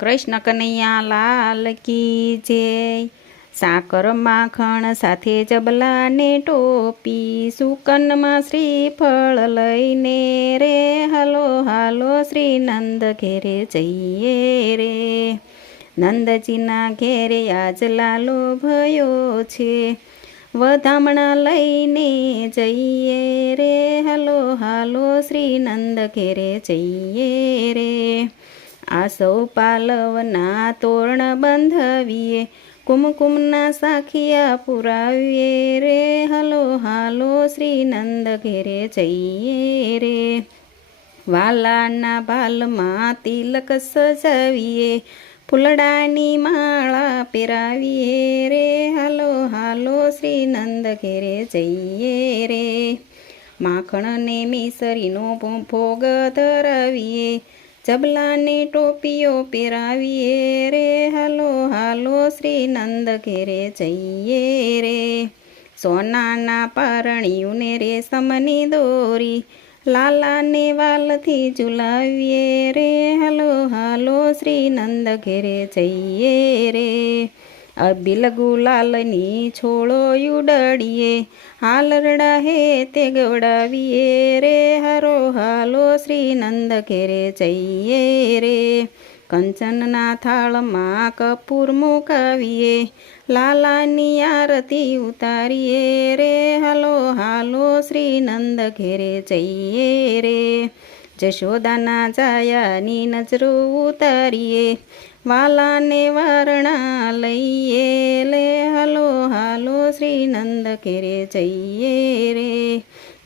કૃષ્ણ કનૈયા લાલ કી જય। સાકર માખણ સાથે જબલા ને ટોપી, સુકનમાં શ્રીફળ લઈને રે, હાલો હાલો શ્રી નંદ ઘેરે જઈએ રે। નંદજીના ઘેરે આજ લાલો ભયો છે, વધામણા લઈને જઈએ રે, હાલો હાલો શ્રી નંદ ઘેરે જઈએ રે। આસૌ પાલવના તોરણ બંધાવીએ, કુમકુમના સાખિયા પુરાવીએ રે, હાલો હાલો શ્રી નંદ ઘેરે જઈએ રે। વાલાના ભાલમાં તિલક સજાવીએ, ફૂલડાની માળા પહેરાવીએ રે, હાલો હાલો શ્રી નંદ ઘેરે જઈએ રે। માખણને મિસરીનો ભોગ ધરાવીએ, જબલાને ટોપીઓ પહેરાવીએ રે, હાલો હાલો શ્રી નંદ ઘેરે જઈએ રે। સોનાના પારણિયુંને રેશમની દોરી, લાલાને વાલથી ઝુલાવીએ રે, હાલો હાલો શ્રી નંદ ઘેરે જઈએ રે। અબીલ ગુલાલની છોડો ઉડાડીએ, હાલરડા હે તે ગવડાવીએ રે, હાલો હાલો શ્રી નંદ ઘેરે જઈએ રે। કંચનના થાળમાં કપૂર મુકાવીએ, લાલાની આરતી ઉતારીએ રે, હાલો હાલો શ્રી નંદ ઘેરે જઈએ રે। જશોદાના જાયાની નજરો ઉતારીએ, વાલાને વારણા લઈએ લે, હાલો હાલો શ્રી નંદ ઘેરે જઈએ રે।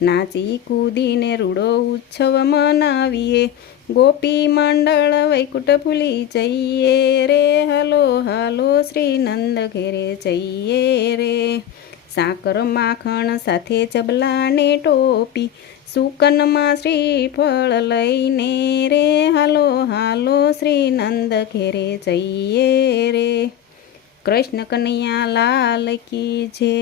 નાચી કૂદીને રૂડો ઉત્સવ મનાવીએ, ગોપી મંડળ વૈકુંઠ ભૂલી જઈએ રે, હાલો હાલો શ્રી નંદ ઘેરે જઈએ રે। સાકર માખણ સાથે જબલાને ટોપી, સુકનમાં શ્રીફળ લઈને રે, હાલો હાલો શ્રી નંદ ઘેરે જઈએ રે। કૃષ્ણ કનૈયા લાલ કી જય।